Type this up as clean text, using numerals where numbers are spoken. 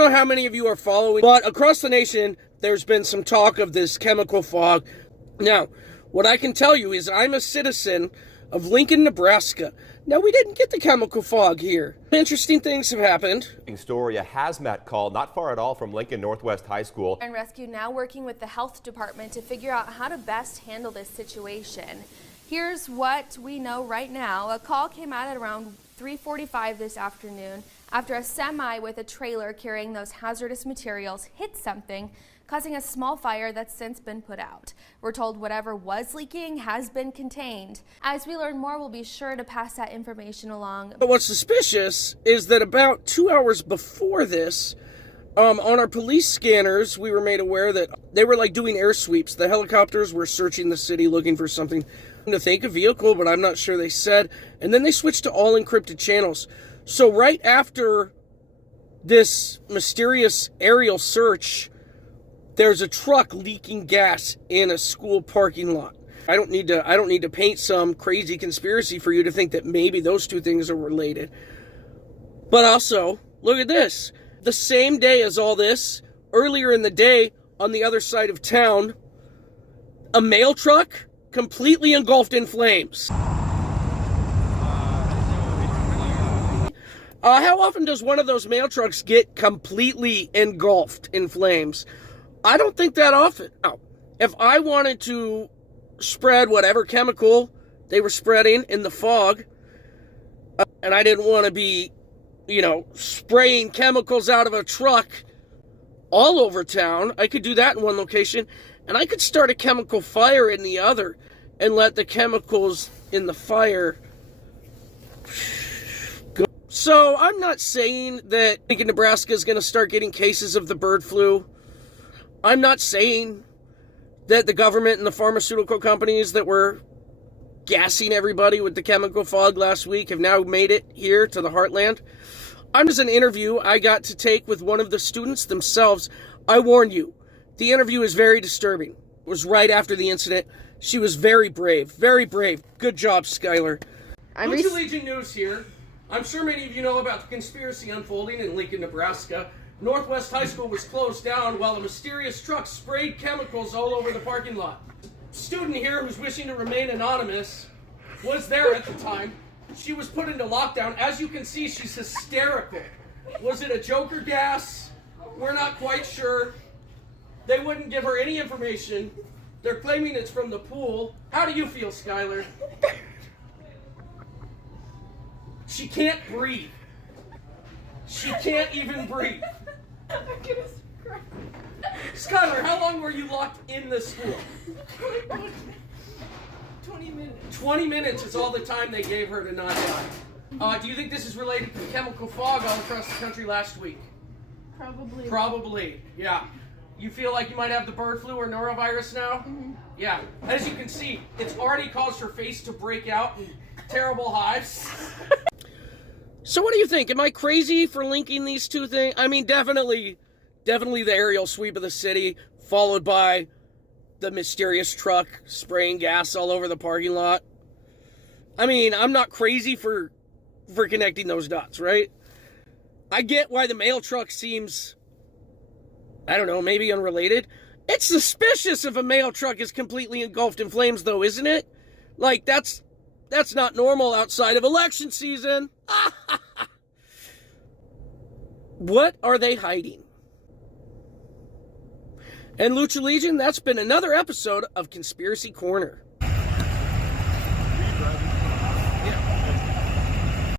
know how many of you are following, but across the nation, there's been some talk of this chemical fog. Now, what I can tell you is I'm a citizen of Lincoln, Nebraska. Now, we didn't get the chemical fog here. Interesting things have happened. Story, a hazmat call not far at all from Lincoln Northwest High School. And Rescue now working with the health department to figure out how to best handle this situation. Here's what we know right now. A call came out at around 3:45 this afternoon after a semi with a trailer carrying those hazardous materials hit something, causing a small fire that's since been put out. We're told whatever was leaking has been contained. As we learn more, we'll be sure to pass that information along. But what's suspicious is that about 2 hours before this, on our police scanners, we were made aware that they were like doing air sweeps. The helicopters were searching the city looking for something to think a vehicle, but I'm not sure they said. And then they switched to all encrypted channels. So right after this mysterious aerial search, there's a truck leaking gas in a school parking lot. I don't need to paint some crazy conspiracy for you to think that maybe those two things are related. But also, look at this. The same day as all this, earlier in the day, on the other side of town, a mail truck completely engulfed in flames. How often does one of those mail trucks get completely engulfed in flames? I don't think that often. Now, if I wanted to spread whatever chemical they were spreading in the fog, and I didn't want to be, spraying chemicals out of a truck all over town, I could do that in one location, and I could start a chemical fire in the other and let the chemicals in the fire go. So I'm not saying that Lincoln, Nebraska is going to start getting cases of the bird flu. I'm not saying that the government and the pharmaceutical companies that were gassing everybody with the chemical fog last week have now made it here to the heartland. I'm just an interview I got to take with one of the students themselves. I warn you, the interview is very disturbing. It was right after the incident. She was very brave, very brave. Good job, Skylar. Lucha Legion News here. I'm sure many of you know about the conspiracy unfolding in Lincoln, Nebraska. Northwest High School was closed down while a mysterious truck sprayed chemicals all over the parking lot. A student here who's wishing to remain anonymous was there at the time. She was put into lockdown. As you can see, she's hysterical. Was it a Joker gas? We're not quite sure. They wouldn't give her any information. They're claiming it's from the pool. How do you feel, Skylar? She can't breathe. She can't even breathe. Skylar, how long were you locked in the school? 20 minutes. 20 minutes is all the time they gave her to not die. Do you think this is related to the chemical fog all across the country last week? Probably. Probably, yeah. You feel like you might have the bird flu or norovirus now? Mm-hmm. Yeah. As you can see, it's already caused her face to break out in terrible hives. So what do you think? Am I crazy for linking these two things? I mean, definitely the aerial sweep of the city, followed by the mysterious truck spraying gas all over the parking lot. I mean, I'm not crazy for connecting those dots, right? I get why the mail truck seems, I don't know, maybe unrelated. It's suspicious if a mail truck is completely engulfed in flames, though, isn't it? Like, that's not normal outside of election season. What are they hiding? And Lucha Legion, that's been another episode of Conspiracy Corner.